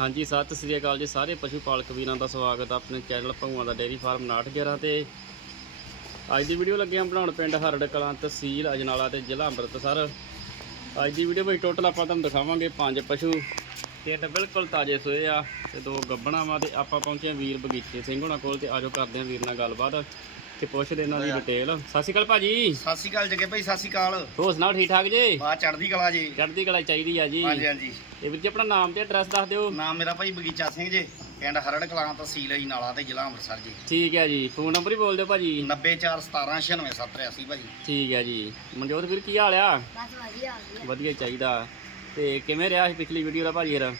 ਹਾਂਜੀ, ਸਤਿ ਸ੍ਰੀ ਅਕਾਲ ਜੀ ਸਾਰੇ ਪਸ਼ੂ ਪਾਲਕ ਵੀਰਾਂ ਦਾ ਸਵਾਗਤ ਆਪਣੇ ਚੈਨਲ ਭਗਵਾਨ ਦਾ ਡੇਅਰੀ ਫਾਰਮ 911 ਤੇ। ਅੱਜ ਦੀ ਵੀਡੀਓ ਲੱਗੇ ਹਾਂ ਬਣਾਉਣ ਪਿੰਡ ਹਰੜ ਕਲਾਂ ਤਹਿਸੀਲ ਅਜਨਾਲਾ ਤੇ ਜ਼ਿਲ੍ਹਾ ਅੰਮ੍ਰਿਤਸਰ। ਅੱਜ ਦੀ ਵੀਡੀਓ ਵਿੱਚ ਟੋਟਲ ਆਪਾਂ ਤੁਹਾਨੂੰ ਦਿਖਾਵਾਂਗੇ ਪੰਜ ਪਸ਼ੂ। ਤਿੰਨ ਬਿਲਕੁਲ ਤਾਜ਼ੇ ਸੋਏ ਆ ਤੇ ਦੋ ਗੱਬਣਾ ਵਾ ਤੇ ਆਪਾਂ ਪਹੁੰਚੇ ਹਾਂ ਵੀਰ ਬਗੀਚੇ ਸਿੰਘ ਹੋਣਾ ਕੋਲ ਤੇ ਆਜੋ ਕਰਦੇ ਹਾਂ ਵੀਰ ਨਾਲ ਗੱਲਬਾਤ। ਤੇ ਪੁੱਛਦੇ ਇਹਨਾਂ ਦੀ ਡਿਟੇਲ ਸਤਿ ਸ਼੍ਰੀ ਅਕਾਲ ਭਾਜੀ। ਸਤਿ ਸ਼੍ਰੀ ਅਕਾਲ ਜੱਗੇ ਭਾਈ ਸਤਿ ਸ਼੍ਰੀ ਅਕਾਲ। ਹੋਰ ਸੁਣਾਓ ਠੀਕ ਠਾਕ ਜੀ? ਬਾ ਚੜ੍ਹਦੀ ਕਲਾ ਜੀ। ਚੜ੍ਹਦੀ ਕਲਾ ਚਾਹੀਦੀ ਆ ਜੀ। ਹਾਂਜੀ ਹਾਂਜੀ। ਇਹ ਵੀਰ ਜੀ ਆਪਣਾ ਨਾਮ ਤੇ ਐਡਰੈਸ ਦੱਸ ਦਿਓ। ਨਾਮ ਮੇਰਾ ਭਾਈ ਬਗੀਚਾ ਸਿੰਘ ਜੀ ਪਿੰਡ ਹਰੜ ਕਲਾਂ ਤਹਿਸੀਲ ਹੈ ਨਾਲਾ ਤੇ ਜ਼ਿਲ੍ਹਾ ਅੰਮ੍ਰਿਤਸਰ ਜੀ। ਠੀਕ ਹੈ ਜੀ। ਫੋਨ ਨੰਬਰ ਹੀ ਬੋਲ ਦਿਓ ਭਾਜੀ। 941796783 ਭਾਜੀ। ਠੀਕ ਹੈ ਜੀ। ਮਨਜੋਤ ਵੀਰ ਕੀ ਹਾਲ ਆ? ਬਸ ਵਧੀਆ ਵਧੀਆ। ਚਾਹੀਦਾ। ਤੇ ਕਿਵੇਂ ਰਿਹਾ ਸੀ ਪਿਛਲੀ ਵੀਡੀਓ ਦਾ ਭਾਜੀ ਯਾਰ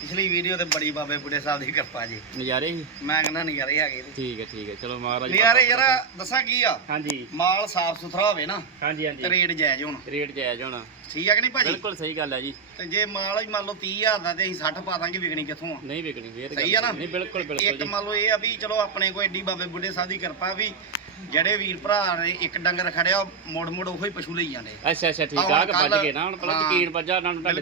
ਪਿਛਲੀ ਵੀਡੀਓ ਤੇ ਬੜੀ ਬਾਬੇ ਬੁੱਢੇ ਸਾਹਿਬ ਦੀ ਕਿਰਪਾ ਜੀ। ਨਜ਼ਾਰੇ ਸੀ ਮੈਂ ਕਹਿੰਦਾ ਨਜ਼ਾਰੇ ਹੈਗੇ ਨੇ। ਠੀਕ ਹੈ ਠੀਕ ਹੈ। ਚਲੋ ਮਹਾਰਾਜ ਨਜ਼ਾਰੇ ਯਾਰ ਦੱਸਾਂ ਕੀ ਆ? ਹਾਂਜੀ। ਮਾਲ ਸਾਫ਼ ਸੁਥਰਾ ਹੋਵੇ ਨਾ ਹਾਂਜੀ ਤੇ ਹਾਂਜੀ ਰੇਟ ਜਾਇਜ਼ ਹੋਣ। ਰੇਟ ਜਾਇਜ਼ ਹੋਣਾ। ਠੀਕ ਹੈ ਕਿ ਨਹੀਂ ਭਾਜੀ? ਬਿਲਕੁਲ ਸਹੀ ਗੱਲ ਹੈ ਜੀ। ਤੇ ਜੇ ਮਾਲ ਹੀ ਮੰਨ ਲਓ 30000 ਦਾ ਤੇ ਅਸੀਂ 60 ਪਾ ਦਾਂਗੇ ਵਿਕਣੀ ਕਿੱਥੋਂ ਆ? ਨਹੀਂ ਵਿਕਣੀ ਫੇਰ ਸਹੀ ਆ ਨਾ? ਨਹੀਂ ਬਿਲਕੁਲ ਬਿਲਕੁਲ ਇੱਕ ਮੰਨ ਲਓ ਇਹ ਆ ਵੀ ਚਲੋ ਆਪਣੇ ਕੋਲ ਐਡੀ ਬਾਬੇ ਬੁੱਢੇ ਸਾਹਿਬ ਦੀ ਕਿਰਪਾ ਵੀ ਜਿਹੜੇ ਵੀਰ ਭਰਾ ਨੇ ਇੱਕ ਡੰਗਰ ਖੜਿਆ ਮੋੜ ਮੋੜ ਉਹੀ ਪਸ਼ੂ ਲਈ ਜਾਂਦੇ। ਅੱਛਾ ਅੱਛਾ ਠੀਕ ਆ ਹੁਣ ਕਿ ਨਾ ਹੁਣ ਹਾਂ। ਯਕੀਨ ਵੱਜਾ ਉਹਨਾਂ ਨੂੰ ਤੁਹਾਡੇ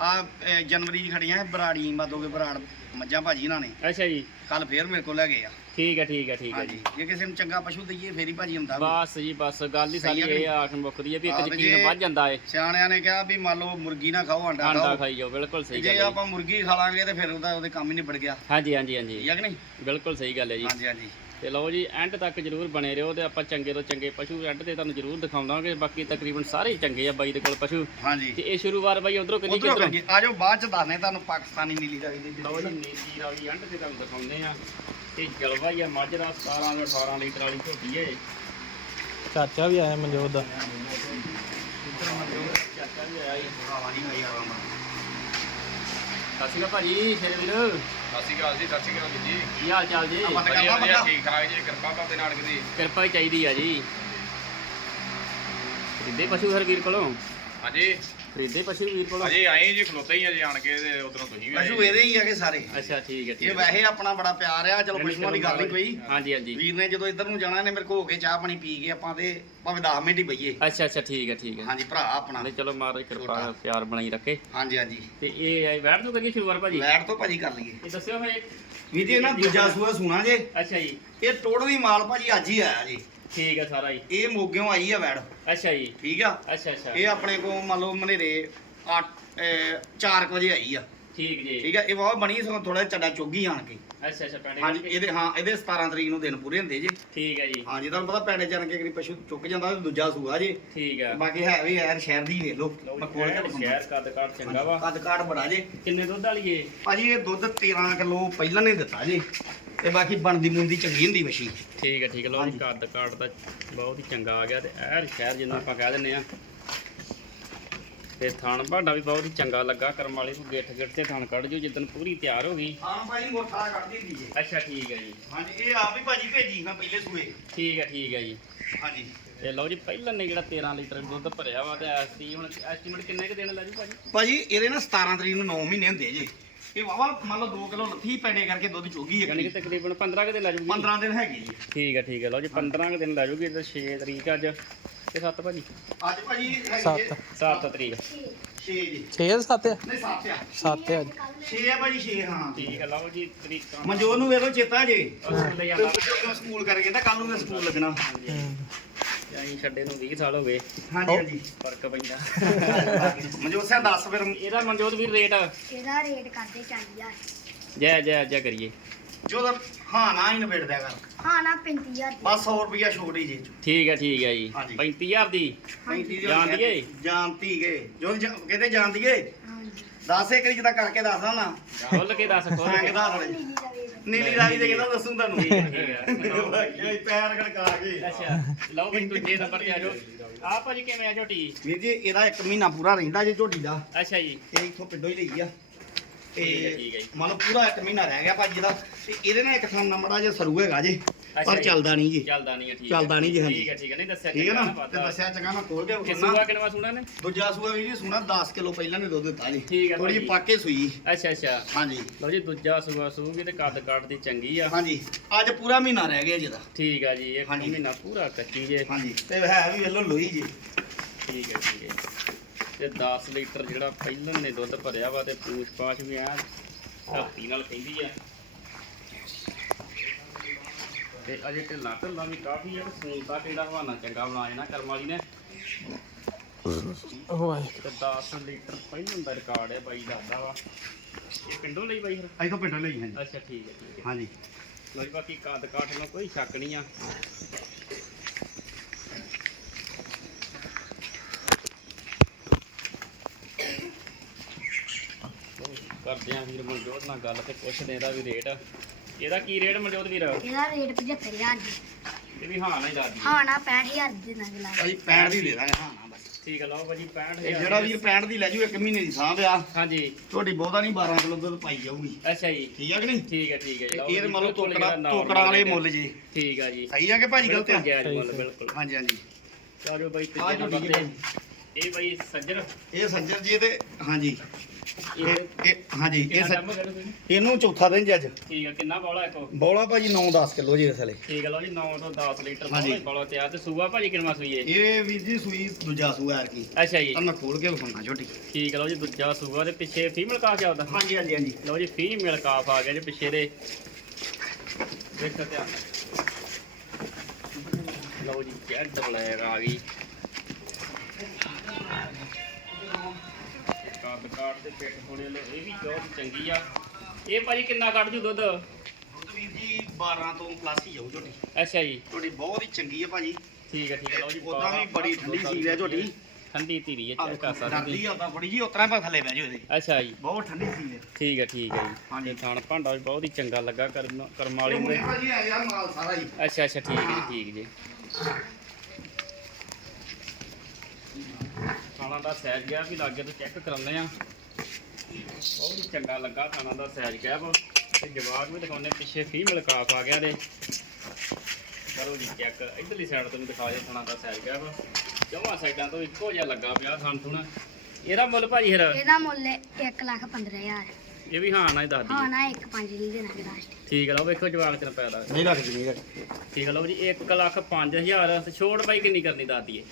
ਆ ਜਨਵਰੀ ਦੀ ਖੜੀਆਂ ਹੈ ਬਰਾੜੀ ਮਾਦੋਗੇ ਬਰਾੜ ਮੱਝਾਂ ਭਾਜੀ ਇਹਨਾਂ ਨੇ। ਅੱਛਾ ਜੀ। ਕੱਲ ਫੇਰ ਮੇਰੇ ਕੋਲ ਲੈ ਗਏ ਆ। ਠੀਕ ਹੈ ਠੀਕ ਹੈ ਠੀਕ ਹੈ ਹਾਂਜੀ। ਜੀ। ਜੇ ਕਿਸੇ ਨੂੰ ਚੰਗਾ ਪਸ਼ੂ ਦਈਏ ਫੇਰ ਹੀ ਭਾਜੀ ਹੁੰਦਾ ਵਾ। ਬਸ ਜੀ ਬਸ। ਗੱਲ ਹੀ ਸਹੀ ਸਾਰੀ ਆ ਕਿ ਇਹ ਮੁੱਕਦੀ ਹੈ ਵੀ ਹਾਂ, ਇੱਕ ਤੇ ਯਕੀਨ ਜੇ- ਵੱਜ ਜਾਂਦਾ ਏ। ਸਿਆਣਿਆਂ ਨੇ ਕਿਹਾ ਵੀ ਮੰਨ ਲਓ ਮੁਰਗੀ ਨਾ ਖਾਓ ਅੰਡਾ ਆਂਡਾ ਖਾਓ। ਖਾਈ ਜਾਓ ਬਿਲਕੁਲ ਸਹੀ ਜੇ ਗੱਲ ਹੈ ਜੀ। ਆਪਾਂ ਮੁਰਗੀ ਖਾ ਲਾਂਗੇ ਤੇ ਫਿਰ ਉਹਦਾ ਉਹਦੇ ਕੰਮ ਹੀ ਨਿਬੜ ਗਿਆ। ਹਾਂਜੀ ਹਾਂਜੀ ਹਾਂਜੀ। ਠੀਕ ਆ ਕਿ ਨਹੀਂ? ਬਿਲਕੁਲ ਸਹੀ ਗੱਲ ਹੈ ਜੀ। ਹਾਂਜੀ ਹਾਂਜੀ। ਤੇ ਲਓ ਜੀ ਐਂਡ ਤੱਕ ਜਰੂਰ ਬਣੇ ਰਹੋ ਤੇ ਆਪਾਂ ਚੰਗੇ ਤੋਂ ਚੰਗੇ ਪਸ਼ੂ ਐਂਡ ਤੇ ਤੁਹਾਨੂੰ ਜਰੂਰ ਦਿਖਾਉਂਦਾਂਗੇ। ਬਾਕੀ ਤਕਰੀਬਨ ਸਾਰੇ ਹੀ ਚੰਗੇ ਆ ਬਾਈ ਦੇ ਕੋਲ ਪਸ਼ੂ। ਹਾਂਜੀ। ਤੇ ਇਹ ਸ਼ੁਰੂਆਤ ਬਾਈ ਉਧਰੋਂ ਕਿੰਨੀ ਉਧਰੋਂ ਆ ਜਾਓ ਬਾਅਦ ਚ ਦੱਸਨੇ ਤੁਹਾਨੂੰ ਪਾਕਿਸਤਾਨੀ ਨੀਲੀ ਰਾਵੀ ਦੇ ਲਓ ਜੀ ਨੀਤੀ ਵਾਲੀ ਐਂਡ ਤੇ ਤੁਹਾਨੂੰ ਦਿਖਾਉਂਦੇ ਆ ਇਹ ਜਲਵਾ ਹੀ ਆ ਮੱਝ ਦਾ 17 ਤੋਂ 18 ਲੀਟਰ ਵਾਲੀ ਝੋਟੀ ਏ ਚਾਚਾ ਵੀ ਆਇਆ ਮਨਜੋਤ ਦਾ। ਚਾਚਾ ਵੀ ਆਇਆ ਆਈ ਆਰਾਮ ਨਾਲ। ਸਤਿ ਸ਼੍ਰੀ ਅਕਾਲ ਭਾਜੀ ਸ਼ੇਰ ਵੀਰ। ਸਤਿ ਸ਼੍ਰੀ ਅਕਾਲ ਜੀ ਸਤਿ ਸ਼੍ਰੀ ਅਕਾਲ ਜੀ। ਕੀ ਹਾਲ ਚਾਲ ਜੀ? ਆਪਾਂ ਤਾਂ ਵਧੀਆ ਕਰਨਾ ਵਧੀਆ। ਪੱਕਾ ਠੀਕ ਠਾਕ ਜੀ ਕਿਰਪਾ ਬਾਬੇ ਨਾਨਕ ਦੀ। ਕਿਰਪਾ ਹੀ ਚਾਹੀਦੀ ਆ ਜੀ। ਖਰੀਦੇ ਪਸ਼ੂ ਹਰ ਵੀਰ ਕੋਲੋਂ? ਹਾਂਜੀ। ਖਰੀਦੇ ਪਸ਼ੂ ਵੀਰ ਕੋਲੋਂ? ਅਜੇ ਆਏ ਜੀ ਖਲੋਤੇ ਹੀ ਅਜੇ ਆਣ ਕੇ ਤੇ ਉਧਰੋਂ ਤੁਸੀਂ ਵੀ ਆਏ ਪਸ਼ੂ ਇਹਦੇ ਹੀ ਹੈਗੇ ਸਾਰੇ। ਅੱਛਾ ਠੀਕ ਹੈ ਠੀਕ ਇਹ ਹੈ। ਵੈਸੇ ਆਪਣਾ ਬੜਾ ਪਿਆਰ ਆ ਚਲੋ ਪਸ਼ੂਆਂ ਦੀ ਗੱਲ ਨਹੀਂ ਕੋਈ। ਹਾਂਜੀ ਹਾਂਜੀ। ਵੀਰ ਨੇ ਜਦੋਂ ਇੱਧਰ ਨੂੰ ਜਾਣਾ ਨੇ ਮੇਰੇ ਕੋਲ ਹੋ ਕੇ ਚਾਹ ਪਾਣੀ ਪੀ ਕੇ ਆਪਾਂ ਤੇ ਭਾਵੇਂ 10 ਮਿੰਟ ਹੀ ਬਈਏ। ਅੱਛਾ ਅੱਛਾ ਠੀਕ ਹੈ ਠੀਕ ਹੈ। ਹਾਂਜੀ ਭਰਾ ਆਪਣਾ। ਨਹੀਂ ਚਲੋ ਮਹਾਰਾਜ ਕਿਰਪਾ ਛੋਟਾ। ਪਿਆਰ ਬਣਾਈ ਰੱਖੇ। ਹਾਂਜੀ ਹਾਂਜੀ। ਤੇ ਇਹ ਆਈ ਵੈਟ ਤੋਂ ਕਰੀਏ ਸ਼ੁਰੂਆਤ ਭਾਜੀ? ਲੈਟ ਤੋਂ ਭਾਜੀ ਕਰ ਲਈਏ। ਇਹ ਦੱਸਿਓ ਫੇ ਵੀਰ ਜੀ ਇਹਨਾਂ ਦੂਜਾ ਸੂਆ ਸੁਣਾ ਜੇ। ਅੱਛਾ ਜੀ। ਇਹ ਟੋਟਲ ਮਾਲ ਭਾਜੀ ਅੱਜ ਹੀ ਆਇਆ ਜੀ। ਠੀਕ ਹੈ ਸਾਰਾ ਜੀ। ਇਹ ਮੋਗਿਓਂ ਆਈ ਆ ਵੈੜ। ਅੱਛਾ ਜੀ। ਠੀਕ ਆ? ਅੱਛਾ ਅੱਛਾ। ਇਹ ਆਪਣੇ ਕੋਲ ਮੰਨ ਲਓ ਮਨੇਰੇ 8 4 ਵਜੇ ਆਈ ਆ। ਠੀਕ ਜੀ। ਠੀਕ ਆ? ਇਹ ਬਹੁਤ ਬਣੀ ਸਗੋਂ ਥੋੜਾ ਚੱਡਾ ਚੁੱਗੀ ਆਣ ਕੇ। ਅੱਛਾ ਅੱਛਾ ਪੈਣੇ ਹਾਂਜੀ ਇਹਦੇ ਹਾਂ ਇਹਦੇ 17 ਤਰੀਕ ਨੂੰ ਦਿਨ ਪੂਰੇ ਹੁੰਦੇ ਜੀ। ਠੀਕ ਹੈ ਜੀ ਹਾਂਜੀ ਤੁਹਾਨੂੰ ਪਤਾ ਪੈਣੇ ਚਣ ਕੇ ਕਰੀ ਪਸ਼ੂ ਚੁੱਕ ਜਾਂਦਾ ਤੇ ਦੂਜਾ ਸੂਆ ਜੀ। ਠੀਕ ਹੈ ਬਾਕੀ ਹੈ ਵੀ ਯਾਰ ਸ਼ਹਿਰ ਦੀ ਵੇਖ ਲਓ। ਮੈਂ ਕੋਲ ਸ਼ਹਿਰ ਕੱਦ ਕਾਟ ਚੰਗਾ ਵਾ। ਕੱਦ ਕਾਠ ਬੜਾ ਜੇ। ਕਿੰਨੇ ਦੁੱਧ ਵਾਲੀ ਏ? ਭਾਜੀ ਇਹ ਦੁੱਧ 13 ਕਿਲੋ ਪਹਿਲਾਂ ਨੇ ਦਿੱਤਾ ਜੀ। ਤੇ ਬਾਕੀ ਬਣਦੀ ਮੁੰਦੀ ਚੰਗੀ ਹੁੰਦੀ ਵਸ਼ੀ ਠੀਕ ਹੈ ਠੀਕ ਹੈ। ਲਓ ਜੀ ਕੱਦ ਕਾਟ ਦਾ ਬਹੁਤ ਹੀ ਚੰਗਾ ਆ ਗਿਆ ਤੇ ਐਰ ਸ਼ਹਿਰ ਜਿੰਨਾ ਆਪਾਂ ਕਹਿ ਦਿੰਨੇ ਆ। ਤੇ ਥਣ ਭਾਂਡਾ ਵੀ ਬਹੁਤ ਹੀ ਚੰਗਾ ਲੱਗਾ। ਕਰਮ ਵਾਲੀ ਨੂੰ ਗਿੱਠ ਗਿੱਠ ਤੇ ਥਣ ਕੱਢ ਜੋ ਜਿੱਦਣ ਪੂਰੀ ਤਿਆਰ ਹੋ ਗਈ। ਹਾਂ ਭਾਜੀ ਮੋਠਾ ਕੱਢ ਦਿੰਦੀ ਜੀ। ਅੱਛਾ ਠੀਕ ਹੈ ਜੀ। ਹਾਂਜੀ ਇਹ ਆਪ ਹੀ ਭਾਜੀ ਭੇਜੀ ਮੈਂ ਪਹਿਲੇ ਸੂਏ। ਠੀਕ ਹੈ ਠੀਕ ਹੈ ਜੀ। ਹਾਂਜੀ। ਤੇ ਲਓ ਜੀ ਪਹਿਲਾਂ ਨੇ ਜਿਹੜਾ 13 ਲੀਟਰ ਦੁੱਧ ਭਰਿਆ ਵਾ ਤੇ ਐਸੀ ਹੁਣ ਐਸਟੀਮੇਟ ਕਿੰਨੇ ਕੁ ਦੇਣ ਲੱਗੀ ਭਾਜੀ? ਭਾਜੀ ਇਹਦੇ ਨਾਲ 17 ਤਰੀਕ ਨੂੰ 9 ਮਹੀਨੇ ਹੁੰਦੇ ਜੀ। ਇਹ ਵਾਵਾ ਮੰਨ ਲਓ 2 ਕਿਲੋ ਲੱਥੀ ਪੈਣੇ ਕਰਕੇ ਦੁੱਧ ਚੋਗੀ ਯਾਨੀ ਕਿ ਹੈ ਤਕਰੀਬਨ 15 ਕੁ ਦਿਨ ਜੂਗੀ। 15 ਦਿਨ ਹੈਗੇ ਜੀ। ਠੀਕ ਹੈ ਠੀਕ ਹੈ ਲਓ ਜੀ 15 ਕੁ ਦਿਨ ਲੱਗ ਜੂਗੀ। ਤੇ 6 ਤਰੀਕ ਅੱਜ। ਤੇ 7 ਭਾਜੀ? ਅੱਜ ਭਾਜੀ ਸੱਤ। 7 ਤਰੀਕ। 6 ਜੀ। 6 7 ਆ? ਨਹੀਂ 7 ਆ। 7 ਆ 6 ਆ ਭਾਜੀ 6 ਹਾਂ। ਠੀਕ ਹੈ ਲਓ ਜੀ ਤਰੀਕਾਂ। ਮਨਜੋਤ ਨੂੰ ਵੇਖੋ ਚੇਤਾ ਜੇ। ਸਕੂਲ ਜਾਂਦਾ ਤੇ ਕੱਲ ਨੂੰ ਮੈਂ ਸਕੂਲ ਲੱਗਣਾ। ਅਸੀਂ ਛੱਡੇ ਨੂੰ 20 ਸਾਲ ਹੋ ਗਏ। ਹਾਂਜੀ ਹਾਂਜੀ। ਫ਼ਰਕ ਪੈਂਦਾ। ਮਨਜੋਤ ਸਿੰਘ ਦੱਸ ਫਿਰ ਇਹਦਾ ਮਨਜੋਤ ਵੀਰ ਰੇਟ ਇਹਦਾ ਰੇਟ ਕਰਦੇ 40000 ਜੈ ਜੈ ਜੈ ਕਰੀਏ। ਜੋ ਤਾਂ ਹਾਂ ਨਾ ਹੀ ਨਿਬੇੜ ਦਿਆ ਕਰ। ਹਾਂ ਨਾ 35000 ਦੀ। ਬਸ 100 ਰੁਪਿਆ ਛੋੜ ਹੀ ਜੇ। ਠੀਕ ਹੈ ਠੀਕ ਹੈ ਜੀ। ਹਾਂਜੀ। 35000 ਦੀ। ਜਾਣਦੀ ਏ? ਜਾਣਤੀ ਗਏ ਜੋ ਜਾ- ਕਹਿੰਦੇ ਜਾਣਦੀ ਏ ਹਾਂਜੀ। ਦੱਸ ਇੱਕ ਜਿੱਦਾਂ ਕਰਕੇ ਦੱਸਦਾ ਨਾ ਖੋਲ ਕੇ ਦੱਸ ਖੋਲ ਕੇ। ਸੰਗਦਾ ਥੋੜੇ ਨੀਲੀ ਦਾ ਰੇਟ ਨੀਲੀ ਰਾਵੀ ਦੇ ਕਹਿੰਦਾ ਦੱਸੂ ਤੁਹਾਨੂੰ। ਠੀਕ ਹੈ। ਇਹ ਪੈਰ ਖੜਕਾ ਕੇ। ਅੱਛਾ ਲਓ ਵੀ ਦੂਜੇ ਨੰਬਰ ਤੇ ਆ ਜਾਓ। ਆ ਭਾਜੀ ਕਿਵੇਂ ਆ ਝੋਟੀ? ਵੀਰ ਜੀ ਇਹਦਾ ਇੱਕ ਮਹੀਨਾ ਪੂਰਾ ਰਹਿੰਦਾ ਜੇ ਝੋਟੀ ਦਾ। ਅੱਛਾ ਜੀ। ਇਹ ਇੱਥੋਂ ਪਿੰਡੋਂ ਹੀ ਲਈ ਆ। ਤੇ। ਮੰਨ ਪੂਰਾ ਮਹੀਨਾ ਰਹਿ ਗਿਆ ਭਾਜੀ ਦਾ ਤੇ ਇਹਦੇ ਨਾਲ ਇੱਕ ਥਾਂ ਨੰਬੜਾ ਜੇ ਸਰੂ ਹੈਗਾ ਜੇ ਅੱਛਾ ਪਰ ਜੀ। ਚੱਲਦਾ ਨਹੀਂ ਜੀ। ਚੱਲਦਾ ਨਹੀਂ ਹੈ ਠੀਕ ਚੱਲਦਾ ਨਹੀਂ ਜੀ, ਹਾਂਜੀ। ਠੀਕ ਹੈ ਠੀਕ ਹੈ। ਨਹੀਂ ਦੱਸਿਆ ਠੀਕ ਹੈ ਨਾ? ਚੰਗਾ ਤੇ ਦੱਸਿਆ ਚੰਗਾ ਮੈਂ ਖੋਲ ਕੇ ਕਿੰਨਾ ਵਿਖਾਉਣਾ। ਕਿੰਨਾ ਸੁਣਾ ਨੇ ਦੂਜਾ ਸੂਆ ਵੀ ਜੀ ਸੁਣਾ 10 ਕਿਲੋ ਪਹਿਲਾਂ ਨੇ ਦੁੱਧ ਦਿੱਤਾ ਜੀ। ਠੀਕ ਹੈ ਥੋੜੀ ਜਿਹੀ ਭਾਜੀ। ਪਾਕੇ ਸੂਈ। ਅੱਛਾ ਅੱਛਾ। ਹਾਂਜੀ। ਲਓ ਜੀ ਦੂਜਾ ਸੂਆ ਸੂਗੀ ਤੇ ਕੱਦ ਕੱਟ ਦੀ ਚੰਗੀ ਆ। ਹਾਂਜੀ। ਅੱਜ ਪੂਰਾ ਮਹੀਨਾ ਰਹਿ ਗਿਆ ਜਿਹਦਾ ਠੀਕ ਆ ਜੀ ਇਹ। ਮਹੀਨਾ ਪੂਰਾ ਕੱਚੀ ਜੇ। ਹਾਂਜੀ। ਤੇ ਹੈ ਵੀ ਵੇਲੋ ਲੋਈ ਜੀ। ਠੀਕ ਹੈ ਠੀਕ ਹੈ। ਤੇ 10 ਲੀਟਰ ਜਿਹੜਾ ਪਹਿਲਾਂ ਨੇ ਦੁੱਧ ਭਰਿਆ ਵਾ ਤੇ ਪੂਛ ਪਾਛ ਵੀ ਆ ਧਰਤੀ ਨਾਲ ਕਹਿੰਦੀ ਆ। ਤੇ ਅਜੇ ਢਿੱਲਾ ਢਿੱਲਾ ਵੀ ਕਾਫੀ ਆ ਤੇ ਸੂਲ ਤੱਕ ਇਹਦਾ ਹਵਾਨਾ ਚੰਗਾ ਬਣਾ ਜਾਣਾ ਕਰਮ ਵਾਲੀ ਨੇ। ਤੇ 10 ਲੀਟਰ ਪਹਿਲਾਂ ਦਾ ਰਿਕਾਰਡ ਹੈ ਬਾਈ ਦੱਸਦਾ ਵਾ। ਇਹ ਪਿੰਡੋਂ ਲਈ ਬਾਈ ਫਿਰ? ਅਸੀਂ ਤੋਂ ਪਿੰਡੋਂ ਲਈ ਹਾਂਜੀ। ਅੱਛਾ ਠੀਕ ਹੈ ਠੀਕ ਹੈ। ਹਾਂਜੀ। ਲੋ ਜੀ ਬਾਕੀ ਕੱਦ ਕਾਠ ਨੂੰ ਕੋਈ ਸ਼ੱਕ ਨਹੀਂ ਆ। ਕਰਦੇ ਆ ਵੀਰ ਮਨਜੋਤ ਨਾਲ ਗੱਲ ਤੇ ਪੁੱਛਦੇ ਇਹਦਾ ਵੀ ਰੇਟ ਇਹਦਾ ਕੀ ਰੇਟ ਮਨਜੋਤ ਵੀਰ? ਇਹਦਾ ਰੇਟ 75000 ਜੀ। ਇਹ ਵੀ ਹਾਂ ਨਾ ਹੀ ਦੱਸਦੀ ਹਾਂ ਨਾ 65000 ਦੇ ਨਾਲ ਲਾ ਅਸੀਂ 65 ਦੀ ਦੇ ਦਾਂਗੇ ਹਾਂ ਨਾ ਬਸ। ਠੀਕ ਹੈ ਲਓ ਭਾਜੀ 65000 ਇਹ ਜਿਹੜਾ ਵੀਰ 65 ਦੀ ਲੈ ਜੂ ਇੱਕ ਮਹੀਨੇ ਦੀ ਸਾਂਭ ਆ। ਹਾਂਜੀ। ਤੁਹਾਡੀ ਬਹੁਤਾ ਨਹੀਂ 12 ਕਿਲੋ ਦੁੱਧ ਪਾਈ ਜਾਊਗੀ। ਅੱਛਾ ਜੀ। ਠੀਕ ਆ ਕਿ ਨਹੀਂ? ਠੀਕ ਹੈ ਠੀਕ ਹੈ ਜੀ, ਇਹ ਜੀ, ਮੰਨ ਲਓ normal ਤੋਕੜਾ ਵਾਲੇ। ਮੁੱਲ ਜੀ। ਠੀਕ ਆ ਜੀ। ਸਹੀ ਆ ਕਿ ਭਾਜੀ ਗਲਤ ਆ? ਬਿਲਕੁਲ ਹਾਂਜੀ ਹਾਂਜੀ। ਚਲੋ ਬਾਈ ਤੇ। ਇਹ ਬਾਈ ਸੱਜਰ ਇਹ ਸੱਜਰ ਜੀ ਤੇ ਹਾਂਜੀ। ਇਹ ਇਹ ਹਾਂਜੀ ਇਹ ਕਿੰਨਾ ਸੱਜ- ਟਾਈਮ ਹੋ ਗਿਆ ਇਹਨੂੰ? ਚੌਥਾ ਦਿਨ ਜੀ ਅੱਜ। ਠੀਕ ਆ ਕਿੰਨਾ ਬੋਲਾ ਇੱਕ? ਬੌਲਾ ਭਾਜੀ 9-10 ਕਿਲੋ ਜੀ ਇਸ ਵੇਲੇ। ਠੀਕ ਆ ਲਓ ਜੀ 9 ਤੋਂ 10 ਲੀਟਰ ਹਾਂਜੀ। ਬੋਲਾ ਬੋਲਾ ਤਿਆਰ ਤੇ ਸੂਆ ਭਾਜੀ ਕਿੰਨਾ ਸੂਈਏ? ਇਹ ਵੀਰ ਜੀ ਸੂਈ ਦੂਜਾ ਸੂਆ ਯਾਰ ਕੀ ਅੱਛਾ ਜੀ। ਤਾਂ ਮੈਂ ਖੋਲ ਕੇ ਵਿਖਾਉਣਾ ਝੋਟੀ। ਠੀਕ ਆ ਲਓ ਜੀ ਦੂਜਾ ਸੂਆ ਦੇ ਪਿੱਛੇ ਫੀਮੇਲ ਕਾਫ ਜਾਂਦਾ ਹਾਂਜੀ ਹਾਂਜੀ ਹਾਂਜੀ। ਲਓ ਜੀ ਫੀਮੇਲ ਕਾਫ ਆ ਗਿਆ ਜੀ ਪਿੱਛੇ ਦੇ। ਦੇਖੋ ਧਿਆਨ ਨਾਲ। ਲਓ ਜੀ ਜੈਡ ਬਲੈਕ ਆ ਗਈ। ਕੱਦ ਕਾਟ ਤੇ ਪਿੱਠ ਥੋੜੇ ਲੋ ਇਹ ਵੀ ਬਹੁਤ ਚੰਗੀ ਆ। ਇਹ ਭਾਜੀ ਕਿੰਨਾ ਕੱਢ ਜੂ ਦੁੱਧ? ਦੁੱਧ ਵੀਰ ਜੀ 12 ਤੋਂ ਪਲੱਸ ਹੀ ਜਾਊ ਝੋਟੀ। ਅੱਛਾ ਜੀ। ਝੋਟੀ ਬਹੁਤ ਹੀ ਚੰਗੀ ਹੈ ਭਾਜੀ। ਠੀਕ ਹੈ ਠੀਕ ਹੈ ਲਓ ਜੀ ਉਦਾਂ ਵੀ ਬੜੀ ਠੰਡੀ ਸੀਲ ਹੈ ਝੋਟੀ। ਠੰਡੀ ਧੀਰੀ ਹੈ ਚੈੱਕ ਕਰ ਸਕਦੇ ਡਰਦੀ ਆ ਉਦਾਂ ਬੜੀ ਜੀ ਉਤਰਾ ਪਾ ਥੱਲੇ ਬਹਿ ਜਾਓ ਇਹਦੇ। ਅੱਛਾ ਜੀ। ਬਹੁਤ ਠੰਡੀ ਸੀਲ ਹੈ ਠੀਕ ਹੈ ਠੀਕ ਹੈ ਜੀ। ਹਾਂਜੀ। ਥਾਣ ਭਾਂਡਾ ਵੀ ਬਹੁਤ ਹੀ ਚੰਗਾ ਲੱਗਾ ਕਰਮ ਵਾਲੀ ਨੂੰ। ਭਾਜੀ ਆ ਯਾਰ ਮਾਲ ਸਾਰਾ ਹੀ। ਅੱਛਾ ਅੱਛਾ ਠੀਕ ਹੈ ਜੀ ਠੀਕ ਜੀ। ਥਾਣਾ ਦਾ ਸਾਈਜ਼ ਗਿਆ ਵੀ ਲੱਗੇ ਤੇ ਚੈੱਕ ਕਰਾਉਂਦੇ ਆ ਬਹੁਤ ਹੀ ਚੰਗਾ ਲੱਗਾ ਥਾਣਾ ਦਾ ਸਾਈਜ਼ ਗਿਆ ਵਾ। ਤੇ ਜਵਾਬ ਵੀ ਦਿਖਾਉਂਦੇ ਪਿੱਛੇ ਫੀਮੇਲ ਕਾਫ ਆ ਗਿਆ ਦੇ ਕਰੋ ਜੀ ਚੈੱਕ ਇਧਰਲੀ ਸਾਈਡ ਤੋਂ ਵੀ ਦਿਖਾ ਦੇ ਥਾਣਾ ਦਾ ਸਾਈਜ਼ ਗਿਆ ਵਾ। ਦੋਵਾਂ ਸਾਈਡਾਂ ਤੋਂ ਇੱਕੋ ਜਿਹਾ ਲੱਗਾ ਪਿਆ ਥਣ ਥੁਣ। ਇਹਦਾ ਮੁੱਲ ਭਾਜੀ ਫਿਰ? ਇਹਦਾ ਮੁੱਲ 1 ਲੱਖ 15000 ਇਹ ਵੀ ਹਾਂ ਨਾ ਹੀ ਦੱਸ ਹਾਂ ਦਈਏ ਨਾ 1 5 ਦੀ ਦੇਣਾ ਲਾਸਟ ਠੀਕ ਹੈ ਲਓ ਵੇਖੋ ਜਵਾਬ ਕਿੰਨਾ ਪੈਦਾ। ਨਹੀਂ ਨਹੀਂ ਰੱਖਦੀ। ਠੀਕ ਹੈ ਲਓ ਜੀ 1 ਲੱਖ 5000 ਤੇ ਛੋਟ ਬਾਈ ਕਿੰਨੀ ਕਰਨੀ ਦੱਸ ਦਈਏ?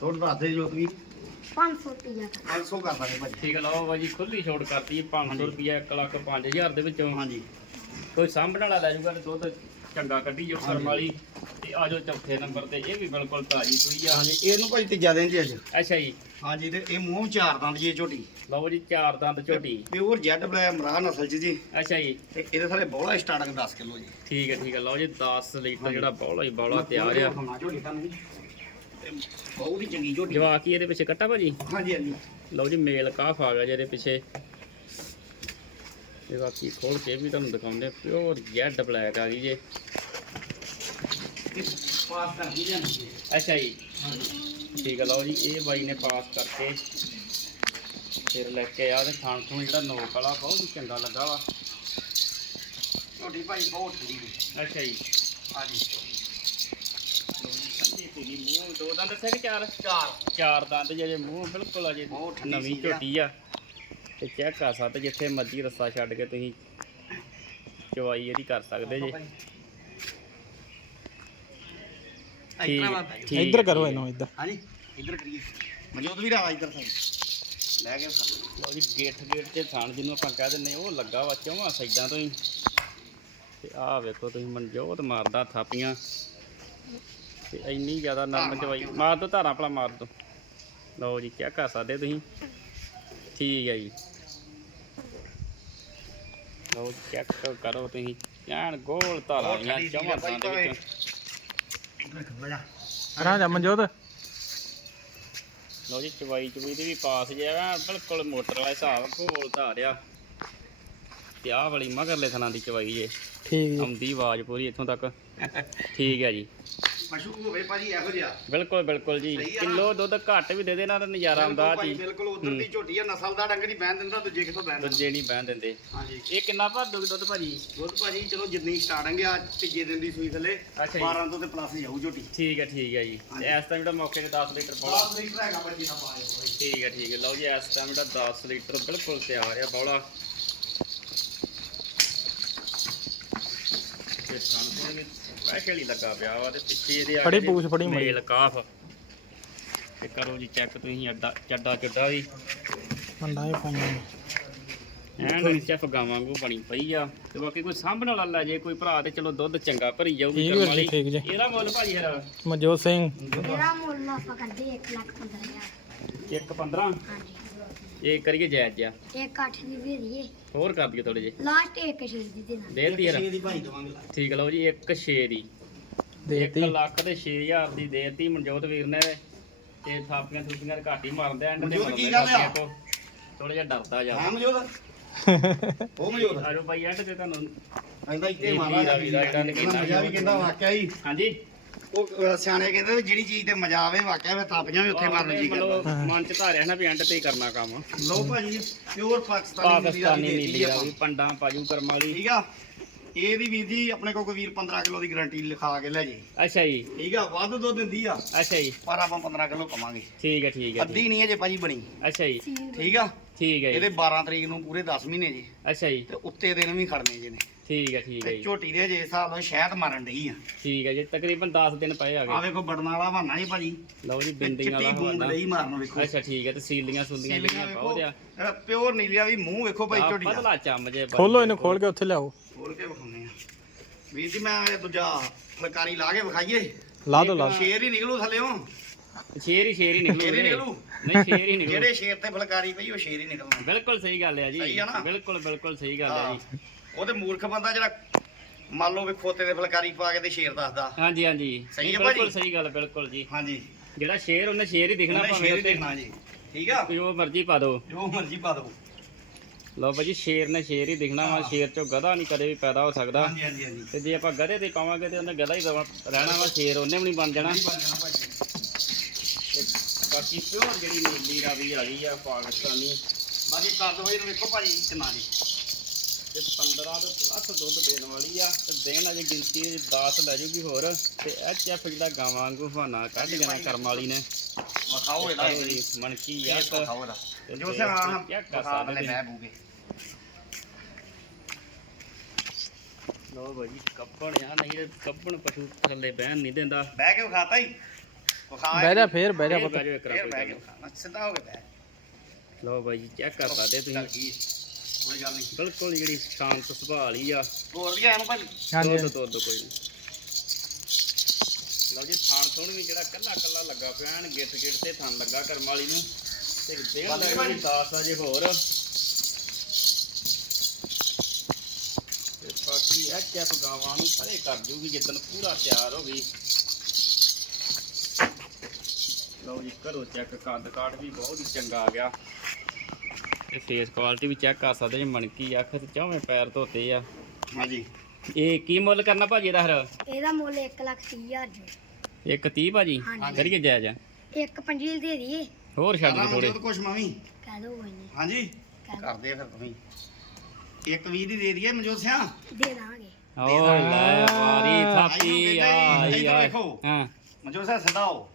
ਛੋਟ ਦੱਸ ਦੇ ਜੋਤ ਵੀ 500 ਰੁਪਈਆ 500 ਕਰ ਦਾਂਗੇ ਭਾਜੀ। ਠੀਕ ਹੈ ਲਓ ਬਾਈ ਜੀ ਖੁੱਲੀ ਛੋਟ ਕਰਤੀ 500 ਰੁਪਿਆ 1 ਲੱਖ 5000 ਦੇ ਵਿੱਚੋਂ। ਹਾਂਜੀ। ਕੋਈ ਸਾਂਭਣ ਵਾਲਾ ਲੈ ਜਾਊਗਾ ਤੇ ਦੁੱਧ ਚੰਗਾ ਕੱਢੀ ਜੋ ਕਰਮ ਵਾਲੀ। ਤੇ ਆ ਜਾਓ ਚੌਥੇ ਨੰਬਰ ਤੇ ਇਹ ਵੀ ਬਿਲਕੁਲ ਤਾਜੀ ਸੂਈ ਆ। ਹਾਂਜੀ ਇਹਨੂੰ ਭਾਜੀ ਤੀਜਾ ਦਿਨ ਜੀ ਅੱਜ। ਅੱਛਾ ਜੀ। ਹਾਂਜੀ ਤੇ ਇਹ ਮੂੰਹ ਚਾਰ ਦੰਦ ਜੀ ਇਹ ਝੋਟੀ। ਲਓ ਜੀ ਚਾਰ ਦੰਦ ਝੋਟੀ। ਪਿਓਰ ਜੈਡ ਬਲੈ ਮਰਾ ਨਸਲ ਚ ਜੀ। ਅੱਛਾ ਜੀ। ਤੇ ਇਹਦੇ ਥੱਲੇ ਬੋਲਾ ਸਟਾਰਟਿੰਗ 10 ਕਿਲੋ ਜੀ। ਠੀਕ ਹੈ ਠੀਕ ਹੈ ਲਓ ਜੀ 10 ਲੀਟਰ ਜਿਹੜਾ ਬੌਲਾ ਹੀ ਬੌਲਾ ਤਿਆਰ ਆ। ਝੋਟੀ ਬਹੁਤ ਹੀ ਚੰਗੀ ਝੋਟੀ। ਜਵਾਕ ਹੀ ਇਹਦੇ ਪਿੱਛੇ ਕੱਟਾ ਭਾਜੀ? ਹਾਂਜੀ ਹਾਂਜੀ। ਲਓ ਜੀ ਮੇਲ ਕਾਫ ਆ ਗਿਆ ਜਿਹਦੇ ਪਿੱਛੇ। ਤੇ ਬਾਕੀ ਖੋਲ ਕੇ ਵੀ ਤੁਹਾਨੂੰ ਦਿਖਾਉਂਦੇ ਪਿਓਰ ਜੈਡ ਬਲੈਕ ਆ ਗਈ ਜੇ। ਇਹ ਪਾਸ ਕਰ ਦੀ ਜਾਂਦੀ ਅੱਛਾ ਜੀ। ਠੀਕ ਹੈ ਲਓ ਜੀ ਇਹ ਬਾਈ ਨੇ ਪਾਸ ਕਰਕੇ ਫਿਰ ਲੈ ਕੇ ਆ ਤੇ ਜਿਹੜਾ ਨੋਕ ਵਾਲਾ ਬਹੁਤ ਹੀ ਚੰਗਾ ਲੱਗਾ ਵਾ। ਝੋਟੀ ਭਾਈ ਬਹੁਤ ਹੈ ਅੱਛਾ ਜੀ। ਹਾਂਜੀ। ਠੰਡੀ ਸੀਗੀ ਮੂੰਹ ਦੋ ਦੰਦ ਦੱਸਿਆ ਕਿ ਚਾਰ? ਚਾਰ। ਚਾਰ ਦੰਦ ਜਿਹੜੇ ਮੂੰਹ ਬਿਲਕੁਲ ਅਜੇ ਬਹੁਤ ਠੰਡੀ ਨਵੀਂ ਸੀ ਆ। ਝੋਟੀ ਆ। ਤੇ ਚੈੱਕ ਕਰ ਸਕਦੇ ਜਿੱਥੇ ਮਰਜ਼ੀ ਰਸਤਾ ਛੱਡ ਕੇ ਤੁਸੀਂ ਚਵਾਈ ਇਹਦੀ ਕਰ ਸਕਦੇ ਜੇ। ਠੀਕ ਠੀਕ ਇੱਧਰ ਕਰੋ। ਇਹਨੂੰ ਇੱਧਰ। ਹਾਂਜੀ ਇੱਧਰ ਕਰੀਏ। ਮਨਜੋਤ ਵੀਰ ਆ ਇੱਧਰ ਸਾਈਡ। ਲੈ ਕੇ। ਲਓ ਜੀ ਗੇਟ ਗੇਟ ਤੇ ਥਾਣ ਜਿਹਨੂੰ ਆਪਾਂ ਕਹਿ ਦਿੰਦੇ ਹਾਂ, ਉਹ ਲੱਗਾ ਵਾ ਚੌਵਾਂ ਸਾਈਡਾਂ ਤੋਂ ਹੀ। ਤੇ ਆਹ ਵੇਖੋ ਤੁਸੀਂ ਮਨਜੋਤ ਮਾਰਦਾ ਥਾਪੀਆਂ। ਤੇ ਇੰਨੀ ਜ਼ਿਆਦਾ ਨਰਮ ਚਵਾਈ ਮਾਰ ਦੋ ਧਾਰਾਂ ਆਪਣਾ ਮਾਰ ਦੋ। ਲਓ ਜੀ ਕੀ ਕਰ ਸਕਦੇ ਤੁਸੀਂ? ਠੀਕ ਹੈ ਜੀ। ਲਓ ਚੈੱਕ ਕਰੋ ਤੁਸੀਂ? ਐਨ ਗੋਲ ਧਾਰਾਂ ਠੰਡੀ ਚੌਵਾਂ ਦੇ ਵਿੱਚੋਂ। ਖੱਬਾ ਜਾ ਮਨਜੋਤ। ਲਓ ਜੀ ਚਵਾਈ ਚਵਾਈ ਦੀ ਵੀ ਪਾਸ ਜਿਹਾ ਬਿਲਕੁਲ ਮੋਟਰ ਵਾਲਾ ਹਿਸਾਬ ਘੋਲ ਧਾਰਿਆ ਤੇ ਆਹ ਵਾਲੀ ਮਗਰਲੇ ਥਣਾ ਦੀ ਚਵਾਈ ਜੇ। ਠੀਕ ਆਉਂਦੀ ਆਵਾਜ਼ ਪੂਰੀ ਇੱਥੋਂ ਤੱਕ। ਠੀਕ ਹੈ ਜੀ। ਪਸ਼ੂ ਹੋਵੇ ਭਾਜੀ ਇਹੋ ਜਿਹਾ। ਬਿਲਕੁਲ ਬਿਲਕੁਲ ਜੀ। ਸਹੀ ਆ ਨਾ? ਕਿਲੋ ਦੁੱਧ ਘੱਟ ਵੀ ਦੇ ਦੇਣਾ ਤਾਂ ਨਜ਼ਾਰਾ ਆਉਂਦਾ ਜੀ। ਬਿਲਕੁਲ ਉਧਰ ਦੀ। ਝੋਟੀ ਆ ਨਸਲ ਦਾ ਡੰਗ ਨਹੀਂ ਬਹਿਣ ਦਿੰਦਾ ਦੂਜੇ ਕਿਥੋਂ ਬਹਿਣ ਦਿੰਦਾ ਦੂਜੇ ਨਹੀਂ ਬਹਿਣ ਦਿੰਦੇ। ਹਾਂਜੀ। ਇਹ ਕਿੰਨਾ ਭਰ ਦੋਗੇ ਦੁੱਧ ਭਾਜੀ? ਦੁੱਧ ਭਾਜੀ ਚਲੋ ਜਿੰਨੀ ਸਟਾਰਟਿੰਗ ਆ ਤੀਜੇ ਦਿਨ ਦੀ ਸੂਈ ਥੱਲੇ ਅੱਛਾ ਜੀ। 12 ਤੋਂ ਤੇ ਪਲੱਸ ਜਾਊ ਝੋਟੀ। ਠੀਕ ਹੈ ਠੀਕ ਹੈ ਜੀ। ਤੇ ਇਸ ਟਾਈਮ ਜਿਹੜਾ ਮੌਕੇ ਤੇ 10 ਲੀਟਰ ਬੋਲਾ 10 ਲੀਟਰ ਹੈਗਾ ਭਾਜੀ ਦਾ ਪਾਏ ਠੀਕ ਹੈ ਠੀਕ ਹੈ ਲਓ ਜੀ ਇਸ ਟਾਈਮ ਜਿਹੜਾ 10 ਲੀਟਰ ਬਿਲਕੁਲ ਤਿਆਰ ਆ ਬੋਲਾ ਤੇ ਸਾਨੂੰ ਵੀ ਸਪੈਸ਼ਲ ਹੀ ਲੱਗਾ ਪਿਆ ਵਾ ਤੇ ਪਿੱਛੇ ਇਹਦੇ ਆ ਫੜੀ ਕੇ ਪੂਛ, ਫੜੀ ਮੜੀ। ਮੇਲ ਕਾਫ। ਤੇ ਕਰੋ ਜੀ ਚੈੱਕ ਤੁਸੀਂ ਅੱਡਾ ਚੱਡਾ ਚੱਡਾ ਵੀ ਮੰਡਾ ਹੀ ਪਾਈਆਂ ਨੇ। ਐਨ ਚੈਫ ਗਾਵਾਂ ਵਾਂਗੂ ਬਣੀ ਪਈ ਆ। ਤੇ ਬਾਕੀ ਕੋਈ ਸਾਂਭਣ ਵਾਲਾ ਲੈ ਜੇ ਕੋਈ ਭਰਾ ਤੇ ਚਲੋ ਦੁੱਧ ਚੰਗਾ ਭਰੀ ਜਾਊਗੀ ਠੀਕ ਕਰਮ ਵੀਰ ਜੀ, ਵਾਲੀ। ਠੀਕ ਜੀ। ਇਹਦਾ ਮੁੱਲ ਭਾਜੀ ਹਰਾ ਮਨਜੋਤ ਸਿੰਘ। ਇਹਦਾ ਮੁੱਲ ਆਪਾਂ ਕਰਦੇ 1 ਲੱਖ 15000 ਇੱਕ 15 ਹਾਂਜੀ। ਇਹ ਕਰੀਏ ਜਾਇਜ਼ ਜਿਆ ਇੱਕ 8 ਦੀ ਦੇ ਦਈਏ। ਹੋਰ ਕਰ ਦਈਏ ਥੋੜੇ ਜੇ ਲਾਸਟ ਇੱਕ 6 ਦੀ ਦੇਣਾ। ਦੇ ਦਈਏ ਛੇ ਦੀ ਭਾਈ ਦਵਾਂਗੇ ਠੀਕ ਲਓ ਜੀ 1 6 ਦੀ। 1 ਦੇਤੀ। ਲੱਖ ਤੇ 6000 ਦੀ ਦੇਤੀ ਮਨਜੋਤ ਵੀਰ ਨੇ। ਤੇ ਥਾਪੀਆਂ ਥੂਪੀਆਂ ਘੱਟ ਹੀ ਮਾਰਦੇ ਆ ਮਨਜੋਤ ਕੀ ਗੱਲ ਆ? ਥੋੜਾ ਜਿਹਾ ਡਰਦਾ ਜਾ। ਹਾਂ ਮਜੋਦ ਉਹ ਮਜੋਦ ਆਜੋ ਬਾਈ ਐਂਡ ਤੇ ਤੁਹਾਨੂੰ ਕਹਿੰਦਾ ਇੱਥੇ ਮਾਰਾ ਜਿਹੜਾ ਕਹਿੰਦਾ ਮਜ਼ਾ ਵੀ ਕਹਿੰਦਾ ਵਾਕਿਆ ਹੀ। ਹਾਂਜੀ। ਉਹ ਅਹ, ਸਿਆਣੇ ਕਹਿੰਦੇ ਵੀ ਜਿਹੜੀ ਚੀਜ਼ ਤੇ ਮਜ਼ਾ ਆਵੇ ਵਾਕਿਆ ਵੇ ਤਾਪੀਆਂ ਵੀ ਉੱਥੇ ਮਾਰਨ ਜੀ ਕਰਦਾ। ਮਤਲਬ ਮਨ ਚ ਧਾਰਿਆ ਨਾ ਵੀ ਐਂਡ ਤੇ ਹੀ ਕਰਨਾ ਕੰਮ। ਲਓ ਭਾਜੀ ਪਿਓਰ ਪਾਕਿਸਤਾਨੀ ਪਾਕਿਸਤਾਨੀ ਨੀਲੀ ਆ ਵੀ ਪੰਡਾਂ ਪਾਜੂ ਕਰਮ ਵਾਲੀ। ਠੀਕ ਆ? ਇਹਦੀ ਵੀਰ ਜੀ ਆਪਣੇ ਕੋਲ ਕੋਈ ਵੀਰ 15 ਕਿਲੋ ਦੀ ਗਾਰੰਟੀ ਲਿਖਾ ਕੇ ਲੈ ਜੇ। ਅੱਛਾ ਜੀ। ਠੀਕ ਆ? ਵੱਧ ਦੁੱਧ ਦਿੰਦੀ ਆ। ਅੱਛਾ ਜੀ। ਪਰ ਆਪਾਂ 15 ਕਿਲੋ ਕਵਾਂਗੇ ਠੀਕ ਹੈ ਠੀਕ ਹੈ ਅੱਧੀ ਨਹੀਂ ਹੈ ਜੇ ਭਾਜੀ ਬਣੀ। ਅੱਛਾ ਜੀ। ਠੀਕ ਆ? ਠੀਕ ਹੈ ਇਹਦੇ ਜੀ 12 ਤਰੀਕ ਨੂੰ ਪੂਰੇ 10 ਮਹੀਨੇ ਜੀ। ਅੱਛਾ ਜੀ। ਤੇ ਉੱਤੇ ਦਿਨ ਵੀ ਖੜਨੇ ਜੀ ਨੇ। ਠੀਕ ਹੈ ਠੀਕ ਹੈ ਤੇ ਜੀ। ਝੋਟੀ ਦੇ ਜੇ ਹਿਸਾਬ ਨਾਲ ਸ਼ਹਿਦ ਮਾਰਨ ਡਈ ਆ। ਠੀਕ ਹੈ ਜੀ ਤਕਰੀਬਨ 10 ਦਿਨ ਪਏ ਆ ਆ ਗਏ ਵੇਖੋ ਬੜਨ ਵਾਲਾ ਬਹਾਨਾ ਜੀ ਭਾਜੀ। ਲਓ ਜੀ ਤੇ ਬਿੰਡਿੰਗ ਚਿੱਟੀ ਵਾਲਾ ਬੂੰਦ ਹੋਣਾ ਲਈ ਮਾਰਨ ਵੇਖੋ। ਅੱਛਾ ਠੀਕ ਹੈ ਤੇ ਸੀਲੀਆਂ ਸੁਲੀਆਂ ਜਿਹੜੀਆਂ ਬਹੁਤ ਆ। ਪਿਓਰ ਨੀਲੀਆ ਵੀ ਮੂੰਹ ਵੇਖੋ ਭਾਈ ਝੋਟੀ ਦਾ। ਪਤਲਾ ਚੰਮ ਜੇ। ਖੋਲੋ ਇਹਨੂੰ ਖੋਲ ਕੇ ਉੱਥੇ ਲਿਆਓ। ਖੋਲ ਕੇ ਵਿਖਾਉਂਦੇ ਆ। ਵੀਰ ਜੀ ਮੈਂ ਇਹ ਦੂਜਾ ਫਲਕਾਰੀ ਲਾ ਕੇ ਵਿਖਾਈਏ। ਲਾ ਦੋ ਲਾ ਦਿਓ। ਸ਼ੇਰ ਹੀ ਨਿਕਲੂ ਥੱਲੇੋਂ। ਸ਼ੇਰ ਹੀ ਸ਼ੇਰ ਹੀ ਨਿਕਲੂ ਸ਼ੇਰ ਹੀ ਵੀਰੇ। ਨਿਕਲੂ। ਨਹੀਂ ਸ਼ੇਰ ਹੀ ਨਿਕਲੂ। ਜਿਹੜੇ ਸ਼ੇਰ ਤੇ ਫਲਕਾਰੀ ਪਈ ਉਹ ਸ਼ੇਰ ਹੀ ਨਿਕਲਣਾ ਬਿਲਕੁਲ ਸਹੀ ਗੱਲ ਹੈ ਜੀ। ਸਹੀ ਆ ਨਾ? ਬਿਲਕੁਲ ਬਿਲਕੁਲ ਸਹੀ ਗੱਲ ਹੈ ਜੀ। ਉਹ ਤੇ ਮੂਰਖ ਬੰਦਾ ਜਿਹੜਾ ਮੰਨ ਲਓ ਵੀ ਖੋਤੇ ਦੇ ਫਲਕਾਰੀ ਪਾ ਕੇ ਤੇ ਸ਼ੇਰ ਦੱਸਦਾ। ਹਾਂਜੀ ਹਾਂਜੀ। ਸਹੀ ਹੈ ਭਾਜੀ? ਬਿਲਕੁਲ ਸਹੀ ਗੱਲ ਬਿਲਕੁਲ ਜੀ। ਹਾਂਜੀ। ਜਿਹੜਾ ਸ਼ੇਰ ਉਹਨੇ ਸ਼ੇਰ ਹੀ ਦਿਖਣਾ ਉਹਨੇ ਭਾਵੇਂ ਸ਼ੇਰ ਹੀ ਉੱਤੇ ਦੇਖਣਾ ਜੀ ਠੀਕ ਆ? ਜੋ ਮਰਜ਼ੀ ਪਾ ਦਿਓ। ਜੋ ਮਰਜ਼ੀ ਪਾ ਦਿਓ। ਲਓ ਭਾਜੀ ਸ਼ੇਰ ਨੇ ਸ਼ੇਰ ਹੀ ਦਿਖਣਾ ਵਾ। ਹਾਂ। ਸ਼ੇਰ ਚੋਂ ਗਧਾ ਨਹੀਂ ਕਦੇ ਵੀ ਪੈਦਾ ਹੋ ਸਕਦਾ। ਹਾਂਜੀ ਹਾਂਜੀ ਹਾਂਜੀ। ਤੇ ਜੇ ਆਪਾਂ ਗਧੇ ਤੇ ਪਾਵਾਂਗੇ ਤੇ ਉਹਨੇ ਗਧਾ ਹੀ ਰਵਾ- ਰਹਿਣਾ ਵਾ ਸ਼ੇਰ ਉਹਨੇ ਵੀ ਨਹੀਂ ਬਣ ਜਾਣਾ। ਨਹੀਂ ਬਣ ਜਾਣਾ ਭਾਜੀ। ਤੇ ਬਾਕੀ ਪਿਓਰ ਜਿਹੜੀ ਨੀਲੀ ਰਾਵੀ ਆ ਗਈ ਆ ਪਾਕਿਸਤਾਨੀ। ਬਾਕੀ ਕਰ ਦੋ ਇਹਨੂੰ ਵੇਖੋ ਭਾਜੀ ਕਿੰਨਾ ਜੀ। ਤੇ 15 ਤੋਂ ਪਲੱਸ ਦੁੱਧ ਦੇਣ ਵਾਲੀ ਆ ਤੇ ਦੇਣ ਅਜੇ ਗਿਣਤੀ 10 ਲੈ ਜੂਗੀ ਹੋਰ। ਤੇ ਐਚ ਐਫ ਜਿਹੜਾ ਗਾਵਾਂ ਵਾਂਗੂ ਹਵਾਨਾ ਕੱਢ ਜਾਣਾ ਕਰਮ ਵਾਲੀ ਨੇ। ਵਿਖਾਓ ਇਹਦਾ ਜੀ, ਮਣਕੀ ਇਹ ਆ ਵਿਖਾਓ ਇਹਦਾ। ਤੇ ਜੋ ਦੇਖ ਸਿਆ ਕੇ ਚੈੱਕ ਕਰ ਵਿਖਾ ਸਕਦੇ ਲੈ ਜੀ। ਮੈਂ ਬੂਗੇ ਲੋ ਭਾਜੀ ਕੱਪੜ ਆ ਨਹੀਂ ਤੇ ਕੱਪਣ ਪਸ਼ੂ ਥੱਲੇ ਬਹਿਣ ਨਹੀਂ ਦਿੰਦਾ। ਬਹਿ ਕੇ ਵਿਖਾਤਾ ਹੀ। ਬਹਿ ਜਾ ਫੇਰ ਬਹਿ ਜਾ ਪੁੱਤ। ਫੇਰ ਬਹਿ ਕੇ ਵਿਖਾਣਾ ਸਿੱਧਾ ਹੋ ਕੇ ਬਹਿ। ਲੋ ਭਾਈ ਜੀ ਚੈੱਕ ਕਰ ਸਕਦੇ ਤੁਸੀਂ। ਕੋਈ ਗੱਲ ਨਹੀਂ। ਬਿਲਕੁਲ ਜਿਹੜੀ ਸ਼ਾਂਤ ਸੁਭਾਅ ਵਾਲੀ ਆ। ਹੋਰ ਵੀ ਇਹਨੂੰ ਭਾਜੀ? ਹਾਂਜੀ ਦੁੱਧ ਦੁੱਧ ਕੋਈ ਨਹੀਂ। ਲਓ ਜੀ ਥਾਣ ਥੋੜ ਵੀ ਜਿਹੜਾ ਕੱਲਾ ਕੱਲਾ ਲੱਗਾ ਪਿਆ ਐਨ ਗਿੱਟ ਗਿੱਟ ਤੇ ਥਣ ਲੱਗਾ ਕਰਮ ਵਾਲੀ ਨੂੰ। ਤੇ ਦੇਣ ਬਾਕੀ ਲੱਗੀ ਭਾਜੀ। 10 ਅਜੇ ਹੋਰ। ਤੇ ਬਾਕੀ ਇਹ ਚੈਪ ਗਾਵਾਂ ਨੂੰ ਪਰੇ ਕਰ ਜੂਗੀ ਜਿੱਦਣ ਪੂਰਾ ਤਿਆਰ ਹੋ ਗਈ। ਲਓ ਜੀ ਕਰੋ ਚੈੱਕ ਕੱਦ ਕਾਠ ਵੀ ਬਹੁਤ ਹੀ ਚੰਗਾ ਆ ਗਿਆ। ਤੇ ਫੇਸ ਕੁਆਲਿਟੀ ਵੀ ਚੈੱਕ ਕਰ ਸਕਦੇ ਜੀ ਮਣਕੀ ਅੱਖ ਤੇ ਚਾਵੇਂ ਪੈਰ ਧੋਤੇ ਆ। ਹਾਂਜੀ। ਇਹ ਕੀ ਮੁੱਲ ਕਰਨਾ ਭਾਜੀ ਇਹਦਾ ਹਰ ਇਹਦਾ ਮੁੱਲ 1 ਲੱਖ 30000 ਜੀ। ਇੱਕ 30 ਭਾਜੀ। ਕਰੀਏ ਜਾਇਜ਼। ਇੱਕ ਪੰਜੀਲ ਦੇ ਦਈਏ ਹੋਰ ਛੱਡ ਦੇ ਥੋੜੇ ਕੁਛ ਮਵੀ ਕਹਿ ਦੋ ਕੋਈ ਨਹੀਂ। ਹਾਂਜੀ। ਕਰਦੇ ਫਿਰ ਤੁਸੀਂ ਇੱਕ ਵੀਹ ਦੀ ਦੇ ਦਈਏ ਮਨਜੋਤ ਸਿਆ ਦੇ ਦਾਂਗੇ। ਓ ਲੈ ਵਾਰੀ ਥਾਪੀ ਆਈ ਆ। ਹਾਂ ਮਨਜੋਤ ਸਿਆ ਸਿੱਧਾ ਹੋ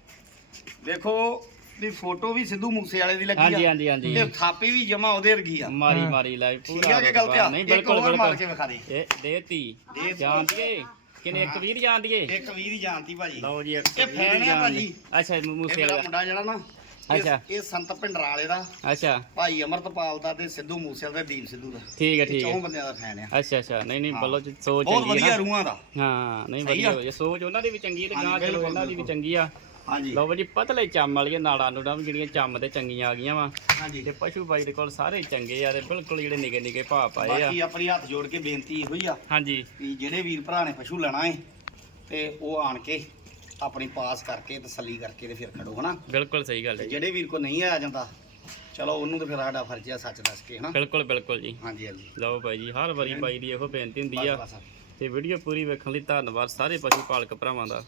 ਵੀ ਫੋਟੋ ਵੀ ਸਿੱਧੂ ਮੂਸੇ ਵਾਲੇ ਦੀ ਲੱਗੀ ਆ। ਹਾਂਜੀ ਹਾਂਜੀ ਤੇ ਥਾਪੀ ਵੀ ਜਮਾ ਉਹਦੇ ਵਰਗੀ ਆ। ਮਾਰੀ ਹਾਂ। ਮਾਰੀ ਲੈ ਠੀਕ ਪੂਰਾ ਆ ਕਿ ਗਲਤ ਆ? ਨਹੀਂ ਇੱਕ ਬਿਲਕੁਲ ਹੋਰ ਮਾਰ ਕੇ ਬਿਲਕੁਲ ਵਿਖਾ ਦੇ ਇਹ ਦੇਤੀ। ਦੇ ਜਾਣਦੀਏ? ਕਿਨੇ ਇੱਕ ਵੀਰ ਜਾਣਦੀਏ? ਇੱਕ ਵੀਹ ਦੀ ਜਾਣਤੀ ਭਾਜੀ। ਲਓ ਜੀ ਇੱਕ ਇਹ ਵੀਰ ਫੈਨ ਆ ਜਾਣਦੀ। ਭਾਜੀ। ਅੱਛਾ ਇਹ ਮੂਸੇ ਮੇਰਾ ਵਾਲਾ ਮੁੰਡਾ ਜਿਹੜਾ ਨਾ ਇਹ- ਅੱਛਾ। ਇਹ ਸੰਤ ਭਿੰਡਰਾਂ ਵਾਲੇ ਦਾ। ਅੱਛਾ। ਭਾਈ ਅਮਰਤਪਾਲ ਦਾ ਤੇ ਸਿੱਧੂ ਮੂਸੇਵਾਲ ਦਾ ਦੀਨ ਸਿੱਧੂ ਦਾ। ਠੀਕ ਹੈ ਠੀਕ ਚੌਂ ਹੈ ਬੰਦਿਆਂ ਦਾ ਫੈਨ ਆ। ਅੱਛਾ ਅੱਛਾ। ਨਹੀਂ ਨਹੀਂ ਹਾਂ। ਬੱਲੋ ਚ ਸੋਚ ਬਹੁਤ ਚੰਗੀ ਹੈ ਵਧੀਆ ਨਾ ਰੂਹਾਂ ਦਾ। ਹਾਂ ਨਹੀਂ ਸਹੀ ਵਧੀਆ ਆ। ਹੋਈ ਆ। ਸੋਚ ਉਹਨਾਂ ਦੀ ਵੀ ਚੰਗੀ ਹੈ ਤੇ ਹਾਂਜੀ, ਗਾਂ ਚਲੋ ਬਿਲਕੁਲ, ਇਹਨਾਂ ਦੀ ਵੀ ਬਿਲਕੁਲ। ਚੰਗੀ ਆ। ਹਾਂਜੀ। ਲਓ ਜੀ ਪਤਲੇ ਚੰਮ ਵਾਲੀਆਂ ਨਾੜਾਂ ਨੂੜਾਂ ਵੀ ਜਿਹੜੀਆਂ ਚੰਮ ਦੇ ਚੰਗੀਆਂ ਆ ਗਈਆਂ ਵਾ। ਹਾਂਜੀ। ਤੇ ਪਸ਼ੂ ਬਾਈ ਦੇ ਕੋਲ ਸਾਰੇ ਚੰਗੇ ਆ ਤੇ ਬਿਲਕੁਲ ਜਿਹੜੇ ਨਿੱਕੇ ਨਿੱਕੇ ਭਾਅ ਪਾਏ ਆ। ਬਾਕੀ ਆਪਣੀ ਹੱਥ ਜੋੜ ਕੇ ਬੇਨਤੀ ਇਹੋ ਹੀ ਆ ਹਾਂਜੀ। ਵੀ ਜਿਹੜੇ ਵੀਰ ਭਰਾ ਨੇ ਪਸ਼ੂ ਲੈਣਾ ਏ ਤੇ ਉਹ ਆਣ ਕੇ ਆਪਣੀ ਪਾਸ ਕਰਕੇ ਤਸੱਲੀ ਕਰਕੇ ਤੇ ਫਿਰ ਖੜੋ ਹਨਾ? ਬਿਲਕੁਲ ਸਹੀ ਗੱਲ ਹੈ ਤੇ ਜੀ। ਜਿਹੜੇ ਵੀਰ ਕੋ ਨਹੀਂ ਆਇਆ ਜਾਂਦਾ ਚਲੋ ਉਹਨੂੰ ਤੇ ਫਿਰ ਸਾਡਾ ਫਰਜ਼ ਆ ਸੱਚ ਦੱਸ ਕੇ ਹਨਾ? ਬਿਲਕੁਲ ਬਿਲਕੁਲ ਜੀ। ਹਾਂਜੀ ਹਾਂਜੀ। ਲਓ ਭਾਈ ਜੀ ਹਰ ਵਾਰੀ ਬਾਈ ਦੀ ਇਹੋ ਬੇਨਤੀ ਹੁੰਦੀ ਆ। ਬਸ। ਤੇ ਵੀਡੀਓ ਪੂਰੀ ਵੇਖਣ ਲਈ ਧੰਨਵਾਦ ਸਾਰੇ ਪਸ਼ੂ ਪਾਲਕ ਭਰਾਵਾਂ ਦਾ।